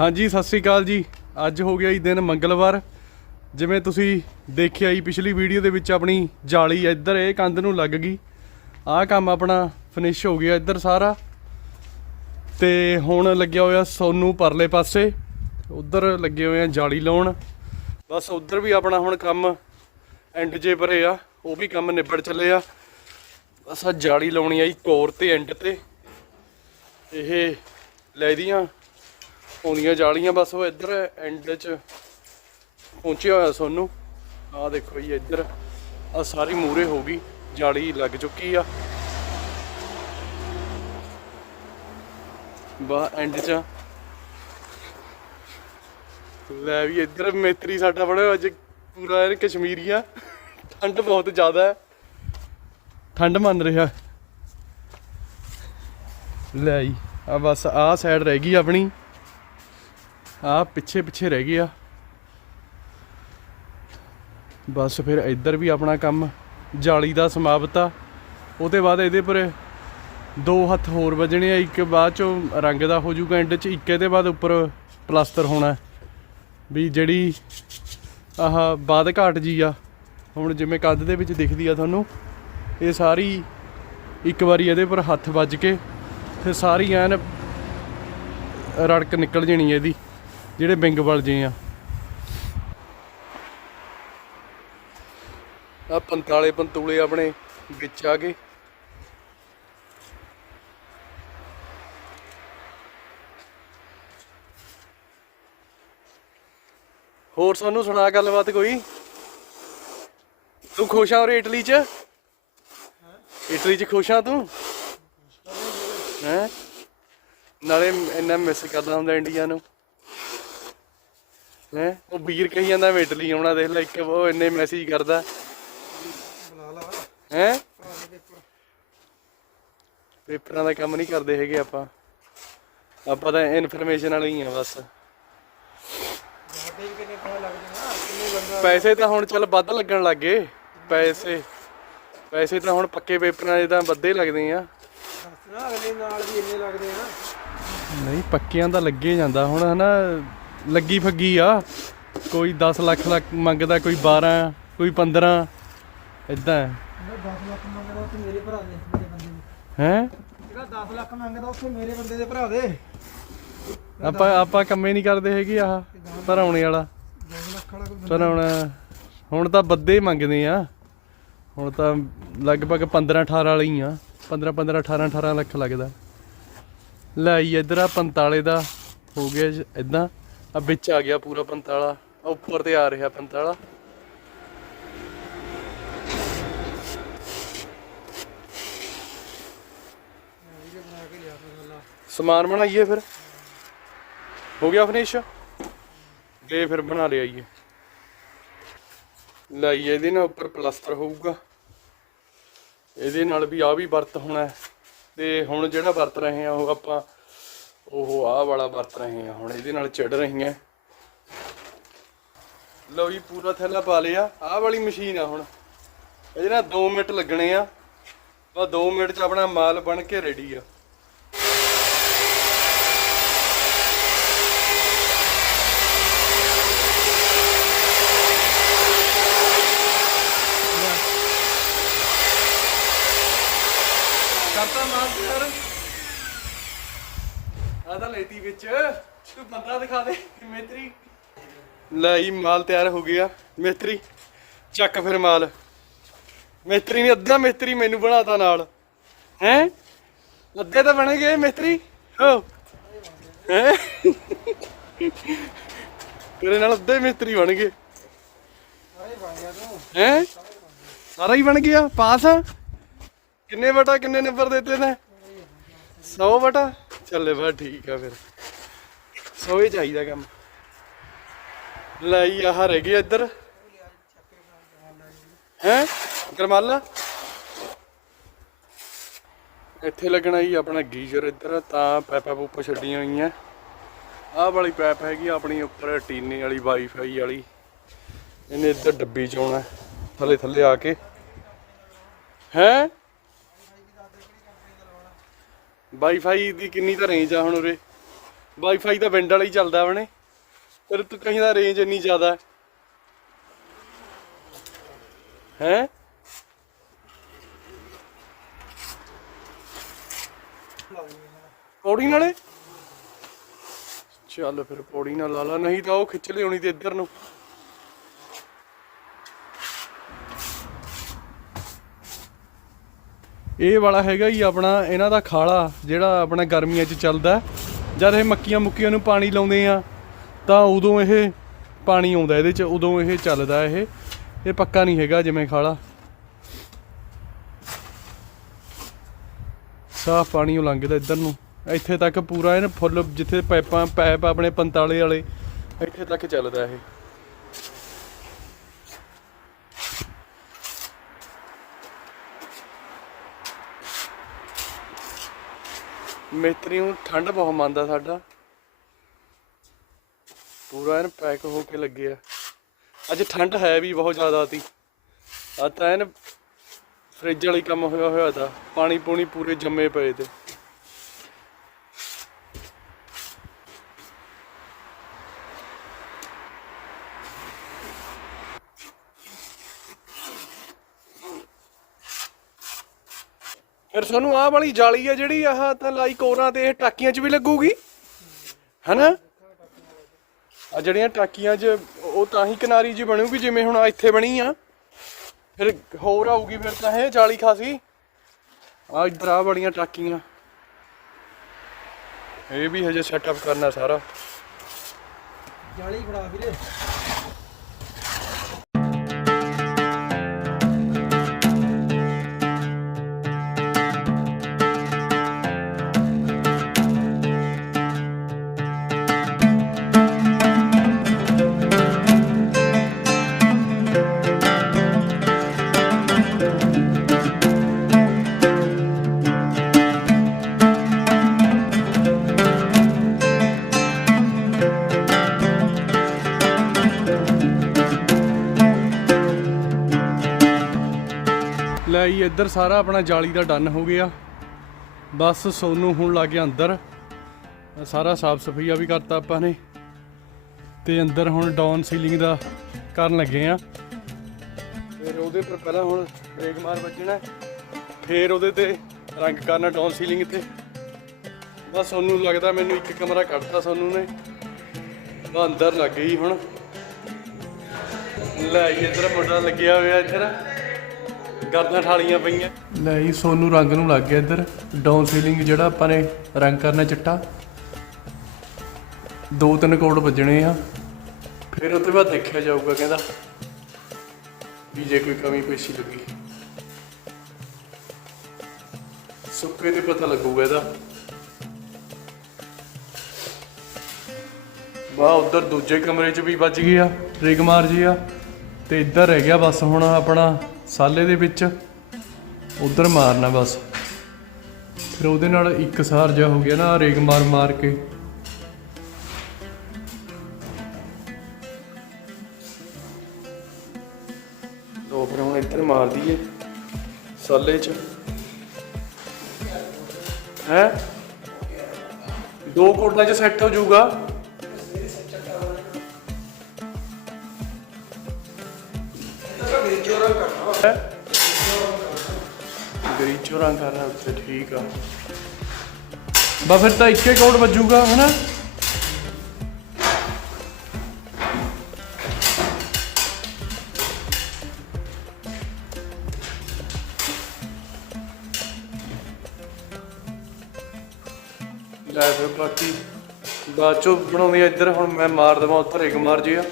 ਹਾਂਜੀ, ਸਤਿ ਸ੍ਰੀ ਅਕਾਲ ਜੀ। ਅੱਜ ਹੋ ਗਿਆ ਜੀ ਦਿਨ ਮੰਗਲਵਾਰ। ਜਿਵੇਂ ਤੁਸੀਂ ਦੇਖਿਆ ਜੀ, ਪਿਛਲੀ ਵੀਡੀਓ ਦੇ ਵਿੱਚ ਆਪਣੀ ਜਾਲੀ ਇੱਧਰ ਇਹ ਕੰਧ ਨੂੰ ਲੱਗ ਗਈ। ਆਹ ਕੰਮ ਆਪਣਾ ਫਿਨਿਸ਼ ਹੋ ਗਿਆ ਇੱਧਰ ਸਾਰਾ। ਤੇ ਹੁਣ ਲੱਗਿਆ ਹੋਇਆ ਸੋਨੂੰ ਪਰਲੇ ਪਾਸੇ। ਉਧਰ ਲੱਗੇ ਹੋਏ ਆ ਜਾਲੀ ਲਾਉਣ। ਬਸ ਉਧਰ ਵੀ ਆਪਣਾ ਹੁਣ ਕੰਮ ਐਂਡ ਜੇ ਪਰੇ ਆ, ਉਹ ਵੀ ਕੰਮ ਨਿਬੜ ਚੱਲੇ ਆ। ਬਸ ਆ ਜਾਲੀ ਲਾਉਣੀ ਆ ਜੀ ਕੋਰ ਤੇ ਐਂਡ ਤੇ। ਇਹ ਲੈ ਦੀਆਂ। ਆਉਂਦੀਆਂ ਜਾਲੀਆਂ, ਬਸ ਉਹ ਇੱਧਰ ਐਂਡ 'ਚ ਪਹੁੰਚਿਆ ਹੋਇਆ ਸੋਨੂੰ। ਆਹ ਦੇਖੋ ਜੀ ਇੱਧਰ ਆ ਸਾਰੀ ਮੂਰੇ ਹੋ ਗਈ, ਜਾਲੀ ਲੱਗ ਚੁੱਕੀ ਆ। ਬਾ ਐਂਡ 'ਚ। ਲੈ ਵੀ ਇੱਧਰ ਮੇਤਰੀ ਸਾਡਾ ਬੜਾ ਅੱਜ ਪੂਰਾ ਇਹ ਆ। ਠੰਡ ਬਹੁਤ ਜ਼ਿਆਦਾ ਹੈ। ਠੰਡ ਮੰਨ ਰਿਹਾ। ਲੈ ਜੀ ਆ ਬਸ ਆਹ ਸਾਈਡ ਰਹਿ ਗਈ ਆਪਣੀ। ਆ ਪਿੱਛੇ ਪਿੱਛੇ ਰਹਿ ਗਿਆ ਬਸ ਫਿਰ ਇੱਧਰ ਵੀ ਆਪਣਾ ਕੰਮ ਜਾਲੀ ਦਾ ਸਮਾਪਤ ਆ। ਉਹਦੇ ਬਾਅਦ ਇਹਦੇ ਪਰ ਦੋ ਹੱਥ ਹੋਰ ਵੱਜਣੇ ਆ, ਇੱਕ ਬਾਅਦ ਚੋਂ ਰੰਗ ਦਾ ਹੋ ਜਾਊਗਾ ਐਂਡ 'ਚ, ਇੱਕ ਇਹਦੇ ਬਾਅਦ ਉੱਪਰ ਪਲਾਸਟਰ ਹੋਣਾ। ਵੀ ਜਿਹੜੀ ਆਹ ਬਾਦ ਘਾਟ ਜੀ ਆ, ਹੁਣ ਜਿਵੇਂ ਕੱਦ ਦੇ ਵਿੱਚ ਦਿਖਦੀ ਆ ਤੁਹਾਨੂੰ, ਇਹ ਸਾਰੀ ਇੱਕ ਵਾਰੀ ਇਹਦੇ ਪਰ ਹੱਥ ਵੱਜ ਕੇ, ਫਿਰ ਸਾਰੀ ਐਨ ਰੜਕ ਨਿਕਲ ਜਣੀ ਇਹਦੀ। ਜਿਹੜੇ ਬਿੰਗ ਬਲ ਜੇ ਆ। ਆ ਪੰਤਾਲੇ ਪੰਤੂਲੇ ਆਪਣੇ ਵਿੱਚ ਆ ਗਏ। ਹੋਰ ਸਾਨੂੰ ਸੁਣਾ ਗੱਲਬਾਤ ਕੋਈ? ਤੂੰ ਖੁਸ਼ ਆ ਉਰੇ ਇਟਲੀ ਚ? ਇਟਲੀ ਚ ਖੁਸ਼ ਆ ਤੂੰ? ਹੈ? ਨਾਲੇ ਇੰਨਾ ਮਿਸ ਕਰਦਾ ਹੁੰਦਾ ਇੰਡੀਆ ਨੂੰ। ਹੈ? ਉਹ ਵੀਰ ਕਹੀ ਜਾਂਦਾ ਮੈਂ ਇਟਲੀ ਆਉਣਾ ਦੇਖ ਲੈ ਇੱਕ ਉਹ ਇੰਨੇ ਮੈਸੇਜ ਕਰਦਾ। ਹੈ? ਪੇਪਰਾਂ ਦਾ ਕੰਮ ਨਹੀਂ ਕਰਦੇ ਹੈਗੇ ਆਪਾਂ। ਆਪਾਂ ਤਾਂ ਇਨਫੋਰਮੇਸ਼ਨ ਵਾਲੇ ਹੀ ਆ ਬਸ। ਪੈਸੇ ਤਾਂ ਹੁਣ ਚੱਲ ਵੱਧ ਲੱਗਣ ਲੱਗ ਪੈਸੇ ਪੈਸੇ ਤਾਂ ਹੁਣ ਪੱਕੇ ਪੇਪਰਾਂ ਦੇ ਤਾਂ ਵੱਧੇ ਲੱਗਦੇ ਆ। ਨਾ ਅਗਲੇ ਨਾਲ ਵੀ ਇੰਨੇ ਲੱਗਦੇ ਆ ਨਹੀਂ ਪੱਕਿਆਂ ਦਾ ਲੱਗੇ ਜਾਂਦਾ। ਹੁਣ ਹਨਾ ਲੱਗੀ ਫੱਗੀ ਆ। ਕੋਈ 10 ਲੱਖ ਲੱਖ ਮੰਗਦਾ ਕੋਈ 12 ਕੋਈ 15 ਇਦਾਂ ਜਿਹੜਾ 10 ਲੱਖ ਮੰਗਦਾ ਉੱਥੇ ਮੇਰੇ ਭਰਾ ਦੇ ਮੇਰੇ ਬੰਦੇ ਦੇ। ਹੈ? ਜਿਹੜਾ 10 ਲੱਖ ਮੰਗਦਾ ਉੱਥੇ ਮੇਰੇ ਬੰਦੇ ਦੇ ਭਰਾ ਦੇ। ਆਪਾਂ ਆਪਾਂ ਕੰਮੇ ਨਹੀਂ ਕਰਦੇ ਹੈਗੇ ਆਹ ਭਰਾਉਣੇ ਵਾਲਾ। 10 ਲੱਖ ਵਾਲਾ ਕੋਈ ਪਰ ਹੁਣ ਹੁਣ ਤਾਂ ਬੱਦੇ ਮੰਗਦੇ ਆ। ਹੁਣ ਤਾਂ ਲਗਭਗ 15 18 ਵਾਲੇ ਹੀ ਆ। 15 15 18 18 ਲੱਖ ਲੱਗਦਾ। ਲੈ ਇਧਰ ਆ 45 ਦਾ। ਹੋ ਗਿਆ ਇਦਾਂ ਆ ਵਿੱਚ ਆ ਗਿਆ ਪੂਰਾ ਪੰਤਾਲਾ ਉੱਪਰ ਤੇ ਆ ਰਿਹਾ ਪੰਤਾਲਾ। ਫਿਰ ਸਮਾਨ ਬਣਾਈਏ ਫਿਰ? ਹੋ ਗਿਆ ਫਿਨਿਸ਼ ਲੈ ਫਿਰ ਬਣਾ ਲਿਆਈਏ ਲਾਈਏ ਇਹਦੇ ਨਾਲ ਉੱਪਰ ਪਲਾਸਟਰ ਹੋਊਗਾ। ਇਹਦੇ ਨਾਲ ਵੀ ਆ ਵੀ ਵਰਤ ਹੋਣਾ ਤੇ ਹੁਣ ਜਿਹੜਾ ਵਰਤ ਰਹੇ ਆ ਉਹ ਆਪਾਂ ਉਹ ਆਹ ਵਾਲਾ ਵਰਤ ਰਹੇ ਆ, ਹੁਣ ਇਹਦੇ ਨਾਲ ਚੜ ਰਹੀਆਂ। ਲਓ ਜੀ, ਪੂਰਾ ਥੈਲਾ ਪਾ ਲਿਆ। ਆਹ ਵਾਲੀ ਮਸ਼ੀਨ ਆ ਹੁਣ। ਇਹਦੇ ਨਾਲ 2 ਮਿੰਟ ਲੱਗਣੇ ਆ। ਬਸ 2 ਮਿੰਟ ਚ ਆਪਣਾ ਮਾਲ ਬਣ ਕੇ ਰੈਡੀ ਆ ਕਰਤਾ ਮਾਲ ਤਿਆਰ ਆ ਵਿੱਚ। ਤੂੰ ਬੰਦਾ ਦਿਖਾ ਦੇ ਮੇਤਰੀ ਲੈ ਜੀ, ਮਾਲ ਤਿਆਰ ਹੋ ਗਿਆ। ਮੇਤਰੀ ਚੱਕ ਫਿਰ ਮਾਲ। ਮੇਤਰੀ ਨੇ ਅੱਧਾ ਮੇਤਰੀ ਮੈਨੂੰ ਬਣਾਤਾ ਨਾਲ। ਹੈ? ਅੱਧੇ ਤਾਂ ਬਣ ਗਏ ਮੇਤਰੀ ਹੋ। ਹੈ? ਤੇਰੇ ਨਾਲ ਅੱਧੇ ਮੇਤਰੀ ਬਣ ਗਏ। ਸਾਰੇ ਹੈ? ਸਾਰਾ ਹੀ ਬਣ ਗਿਆ, ਪਾਸ ਆ। ਕਿੰਨੇ ਬਟਾ ਕਿੰਨੇ ਨੰਬਰ ਦਿੱਤੇ ਨੇ? 100 ਬਟਾ ਚੱਲੇ ਬਾ ਠੀਕ ਆ ਫਿਰ। 100 ਚਾਹੀਦਾ ਕੰਮ। ਲਈ ਆਹ ਰਹਿ ਗਿਆ ਇੱਧਰ? ਹੈ? ਗਰਮਾਲਾ ਇੱਥੇ ਲੱਗਣਾ ਹੀ ਆਪਣਾ ਗੀਜ਼ਰ ਇੱਧਰ, ਤਾਂ ਪੈਪਾ ਪੂਪਾ ਛੱਡੀਆਂ ਹੋਈਆਂ। ਆਹ ਵਾਲੀ ਪੈਪ ਹੈਗੀ ਆਪਣੀ ਉੱਪਰ, ਟੀਨੇ ਵਾਲੀ, ਵਾਈਫਾਈ ਵਾਲੀ। ਇਹਨੇ ਇੱਧਰ ਡੱਬੀ ਚ ਆਉਣਾ, ਥੱਲੇ ਥੱਲੇ ਆ ਕੇ। ਹੈ? ਵਾਈਫਾਈ ਦੀ ਕਿੰਨੀ ਤਾਂ ਰੇਂਜ ਆ ਹੁਣ ਉਰੇ। ਵਾਈਫਾਈ ਤਾਂ ਵਿੰਡ ਵਾਲਾ ਹੀ ਚੱਲਦਾ ਆਪਣੇ ਪਰ ਤੂੰ ਕਹੀਂ ਦਾ ਰੇਂਜ ਇੰਨੀ ਜ਼ਿਆਦਾ ਹੈ। ਹੈ? ਪੌੜੀ ਨਾਲੇ ਚੱਲ ਫਿਰ ਪੌੜੀ ਨਾਲ ਲਾ ਲਾ, ਨਹੀਂ ਤਾਂ ਉਹ ਖਿੱਚ ਲਿਆਉਣੀ ਤੇ ਇੱਧਰ ਨੂੰ। ਇਹ ਵਾਲਾ ਹੈਗਾ ਹੀ ਆਪਣਾ, ਇਹਨਾਂ ਦਾ ਖਾਲਾ, ਜਿਹੜਾ ਆਪਣਾ ਗਰਮੀਆਂ 'ਚ ਚੱਲਦਾ। ਜਦ ਇਹ ਮੱਕੀਆਂ ਮੁੱਕੀਆਂ ਨੂੰ ਪਾਣੀ ਲਾਉਂਦੇ ਆ, ਤਾਂ ਉਦੋਂ ਇਹ ਪਾਣੀ ਆਉਂਦਾ ਇਹਦੇ 'ਚ, ਉਦੋਂ ਇਹ ਚੱਲਦਾ ਇਹ। ਇਹ ਪੱਕਾ ਨਹੀਂ ਹੈਗਾ ਜਿਵੇਂ ਖਾਲਾ। ਸਾਫ਼ ਪਾਣੀ ਉਹ ਲੰਘਦਾ ਇੱਧਰ ਨੂੰ। ਇੱਥੇ ਤੱਕ ਪੂਰਾ ਇਹ ਫੁੱਲ, ਜਿੱਥੇ ਪਾਈਪਾਂ, ਪੈਪ ਆਪਣੇ 45 ਵਾਲੇ, ਇੱਥੇ ਤੱਕ ਚੱਲਦਾ ਇਹ। ਮਿਸਤਰੀ ਨੂੰ ਠੰਡ ਬਹੁਤ ਮੰਨਦਾ ਸਾਡਾ। ਪੂਰਾ ਐਨ ਪੈਕ ਹੋ ਕੇ ਲੱਗਿਆ ਅੱਜ ਠੰਡ ਹੈ ਵੀ ਬਹੁਤ ਜ਼ਿਆਦਾ ਤੀ ਆ ਤਾਂ ਐਨ ਫ੍ਰਿਜ ਵਾਲੀ ਕੰਮ ਹੋਇਆ ਹੋਇਆ ਤਾਂ ਪਾਣੀ ਪੂਣੀ ਪੂਰੇ ਜੰਮੇ ਪਏ ਤੇ। ਤੁਹਾਨੂੰ ਆਹ ਵਾਲੀ ਜਾਲੀ ਆ ਜਿਹੜੀ ਆਹ ਤਾਂ ਲਾਈ ਕੋਰਾਂ ਤੇ ਟਾਕੀਆਂ 'ਚ ਵੀ ਲੱਗੂਗੀ? ਹਨਾ? ਆ ਜਿਹੜੀਆਂ ਟਾਕੀਆਂ 'ਚ, ਉਹ ਤਾਂ ਹੀ ਕਿਨਾਰੀ ਜੀ ਬਣੂਗੀ, ਜਿਵੇਂ ਹੁਣ ਆਹ ਇੱਥੇ ਬਣੀ ਆ। ਫਿਰ ਹੋਰ ਆਊਗੀ ਫਿਰ ਤਾਂ ਇਹ ਜਾਲੀ ਖਾਸੀ। ਆ ਇੱਧਰ ਆ ਬੜੀਆਂ ਟਾਕੀਆਂ। ਇਹ ਵੀ ਹਜੇ ਸੈਟਅਪ ਕਰਨਾ ਸਾਰਾ। ਜਾਲੀ ਫੜਾ ਵੀਰੇ। ਲੈ ਜੀ ਇੱਧਰ ਸਾਰਾ ਆਪਣਾ ਜਾਲੀ ਦਾ ਡਨ ਹੋ ਗਿਆ। ਬਸ ਸੋਨੂੰ ਹੁਣ ਲੱਗ ਗਿਆ ਅੰਦਰ। ਸਾਰਾ ਸਾਫ਼ ਸਫਾਈਆ ਵੀ ਕਰਤਾ ਆਪਾਂ ਨੇ। ਤੇ ਅੰਦਰ ਹੁਣ ਡਾਊਨ ਸੀਲਿੰਗ ਦਾ ਕਰਨ ਲੱਗੇ ਆ। ਫਿਰ ਉਹਦੇ ਪਰ ਪਹਿਲਾਂ ਹੁਣ ਬ੍ਰੇਕ ਮਾਰ ਵੱਜਣਾ। ਫਿਰ ਉਹਦੇ ਤੇ ਰੰਗ ਕਰਨਾ ਡਾਊਨ ਸੀਲਿੰਗ ਤੇ ਬਸ ਸੋਨੂੰ ਲੱਗਦਾ ਮੈਨੂੰ ਇੱਕ ਕਮਰਾ ਕੱਢਤਾ ਸੋਨੂੰ ਨੇ। ਅੰਦਰ ਲੱਗ ਗਈ ਹੁਣ। ਲੈ ਇੱਧਰ ਮੁੰਡਾ ਲੱਗਿਆ ਹੋਇਆ ਇੱਧਰ। ਗਰਦਾਂ ਠਾਲੀਆਂ ਪਈਆਂ। ਲੈ ਜੀ ਸੋਨੂੰ ਰੰਗ ਨੂੰ ਲੱਗ ਗਿਆ ਇੱਧਰ। ਡਾਊਨ ਸੀਲਿੰਗ ਜਿਹੜਾ ਆਪਾਂ ਨੇ ਰੰਗ ਕਰਨਾ ਚਿੱਟਾ। ਦੋ ਤਿੰਨ ਕੋਡ ਵੱਜਣੇ ਆ। ਫਿਰ ਉਹ ਤੋਂ ਬਾਅਦ ਦੇਖਿਆ ਜਾਊਗਾ ਕਹਿੰਦਾ ਵੀ ਜੇ ਕੋਈ ਕਮੀ ਪੇਸ਼ੀ ਲੱਗੀ। ਸੁੱਕੇ ਤੇ ਪਤਾ ਲੱਗੂਗਾ ਇਹਦਾ। ਵਾਹ, ਉਧਰ ਦੂਜੇ ਕਮਰੇ 'ਚ ਵੀ ਵੱਜ ਗਿਆ ਰਿਗਮਾਰ ਜੀ ਆ। ਤੇ ਇੱਧਰ ਰਹਿ ਗਿਆ ਬਸ ਹੁਣ ਆਪਣਾ ਸਾਲੇ ਦੇ ਵਿੱਚ ਉਧਰ ਮਾਰਨਾ ਬਸ। ਫਿਰ ਉਹਦੇ ਨਾਲ ਇੱਕ ਸਾਰ ਜਿਹਾ ਹੋ ਗਿਆ ਨਾ ਰੇਗ ਮਾਰ ਮਾਰ ਕੇ। ਦੋ ਫਿਰ ਹੁਣ ਇੱਧਰ ਮਾਰ ਦਈਏ, ਸਾਲੇ 'ਚ। ਹੈ? ਦੋ ਕੋਟਾਂ 'ਚ ਸੈੱਟ ਹੋ ਜਾਊਗਾ। ਕਰਨਾ ਠੀਕ ਆ। ਬਾ ਫਿਰ ਤਾਂ ਇੱਕੇ ਕੋਡ ਵੱਜੂਗਾ ਹਨਾ? ਲੈ ਫਿਰ ਬਾਕੀ ਬਾਅਦ ਚੋਂ ਬਣਾਉਂਦੀ ਆ ਇੱਧਰ ਹੁਣ ਮੈਂ ਮਾਰ ਦੇਵਾਂ ਉੱਧਰ ਇੱਕ ਮਾਰ ਜਿਆ